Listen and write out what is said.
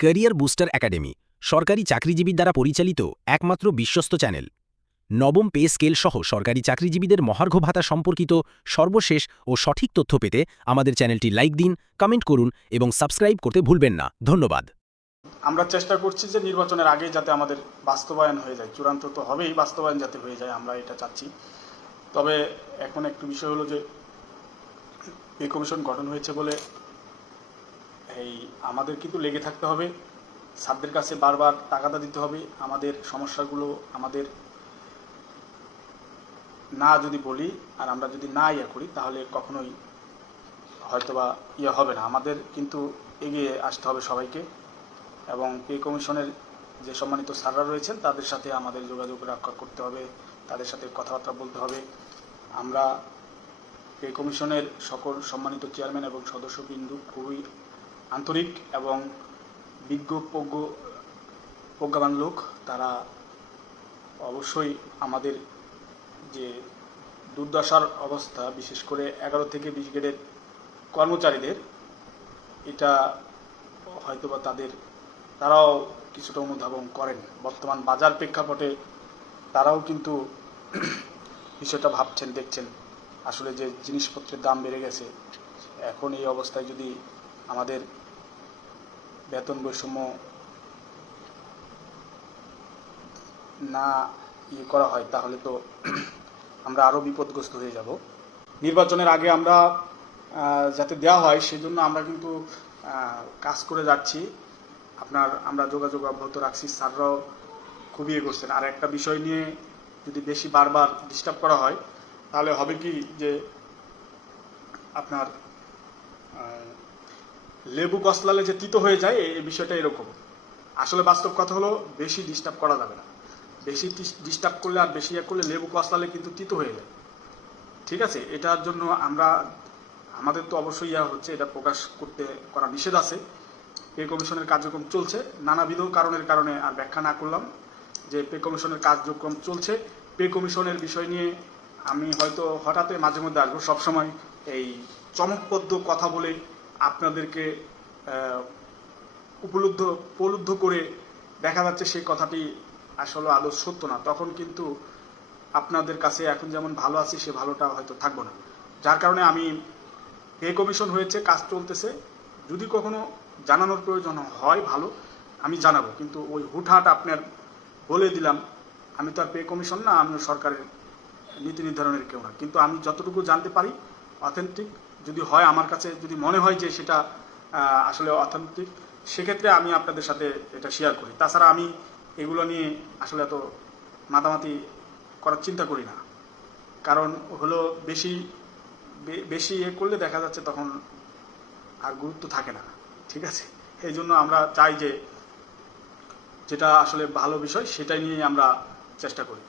Career booster academy, সরকারি চাকরিজীবীর দ্বারা পরিচালিত একমাত্র বিশ্বস্ত চ্যানেল। নবম পে স্কেল সহ সরকারি চাকরিজীবীদের মহার্ঘ ভাতা সম্পর্কিত সর্বশেষ ও সঠিক তথ্য পেতে আমাদের চ্যানেলটি লাইক দিন, কমেন্ট করুন এবং সাবস্ক্রাইব করতে ভুলবেন না। ধন্যবাদ। আমরা চেষ্টা করছি যে নির্বাচনের আগে যাতে আমাদের বাস্তবায়ন হয়ে যায়। চূড়ান্ত তো হবেই, বাস্তবায়ন যাতে হয়ে যায়, আমরা এটা চাচ্ছি। তবে এখন একটু বিষয় হলো যে এই কমিশন গঠন হয়েছে বলে এই আমাদের কিন্তু লেগে থাকতে হবে। সাবদের কাছে বারবার টাকাটা দিতে হবে। আমাদের সমস্যাগুলো আমাদের না যদি বলি আর আমরা যদি না ইয়ে করি, তাহলে কখনোই হয়তোবা ইয়ে হবে না। আমাদের কিন্তু এগিয়ে আসতে হবে সবাইকে এবং পে কমিশনের যে সম্মানিত স্যাররা রয়েছেন, তাদের সাথে আমাদের যোগাযোগ রক্ষা করতে হবে, তাদের সাথে কথাবার্তা বলতে হবে। আমরা পে কমিশনের সকল সম্মানিত চেয়ারম্যান এবং সদস্যবৃন্দু খুবই আন্তরিক এবং বিজ্ঞ প্রজ্ঞ, প্রজ্ঞাবান লোক, তারা অবশ্যই আমাদের যে দুর্দশার অবস্থা, বিশেষ করে এগারো থেকে বিশ গ্রেডের কর্মচারীদের, এটা হয়তোবা তাদের, তারাও কিছুটা অনুধাবন করেন। বর্তমান বাজার প্রেক্ষাপটে তারাও কিন্তু বিষয়টা ভাবছেন, দেখছেন। আসলে যে জিনিসপত্রের দাম বেড়ে গেছে, এখন এই অবস্থায় যদি আমাদের বেতন বৈষম্য না ইয়ে করা হয়, তাহলে তো আমরা আরও বিপদগ্রস্ত হয়ে যাব। নির্বাচনের আগে আমরা যাতে দেওয়া হয় সেই জন্য আমরা কিন্তু কাজ করে যাচ্ছি। আপনার, আমরা যোগাযোগ অব্যাহত রাখছি। স্যাররাও খুবই এ করছেন আর একটা বিষয় নিয়ে যদি বেশি বারবার ডিস্টার্ব করা হয়, তাহলে হবে কি যে আপনার লেবু কসলালে যে তিতো হয়ে যায় এই বিষয়টা এরকম। আসলে বাস্তব কথা হলো, বেশি ডিস্টার্ব করা যাবে না। বেশি ডিস্টার্ব করলে আর বেশি ইয়ে করলে লেবু কসলালে কিন্তু তিতো হয়ে যায়। ঠিক আছে? এটার জন্য আমরা, আমাদের তো অবশ্যই ইয়া হচ্ছে, এটা প্রকাশ করতে করা নিষেধ আছে। পে কমিশনের কার্যক্রম চলছে। নানাবিধ কারণের কারণে আর ব্যাখ্যা না করলাম যে পে কমিশনের কার্যক্রম চলছে। পে কমিশনের বিষয় নিয়ে আমি হয়তো হঠাৎ মাঝে মধ্যে আসব। সবসময় এই চমকবদ্ধ কথা বলে আপনাদেরকে উপলব্ধ উপলব্ধ করে দেখা যাচ্ছে সেই কথাটি আসলে আদৌ সত্য না। তখন কিন্তু আপনাদের কাছে এখন যেমন ভালো আছি, সে ভালোটা হয়তো থাকব না। যার কারণে আমি পে কমিশন হয়েছে, কাজ চলতেছে। যদি কখনো জানানোর প্রয়োজন হয় ভালো, আমি জানাব। কিন্তু ওই হুটহাট আপনার বলে দিলাম, আমি তো আর পে কমিশন না, আমিও সরকারের নীতি নির্ধারণের কেউ না। কিন্তু আমি যতটুকু জানতে পারি অথেন্টিক যদি হয় আমার কাছে, যদি মনে হয় যে সেটা আসলে অথেন্টিক সেক্ষেত্রে আমি আপনাদের সাথে এটা শেয়ার করি। তাছাড়া আমি এগুলো নিয়ে আসলে এত মাতামাতি করার চিন্তা করি না। কারণ হলো বেশি বেশি এ করলে দেখা যাচ্ছে তখন আর গুরুত্ব থাকে না। ঠিক আছে? এই জন্য আমরা চাই যে, যেটা আসলে ভালো বিষয়, সেটাই নিয়ে আমরা চেষ্টা করি।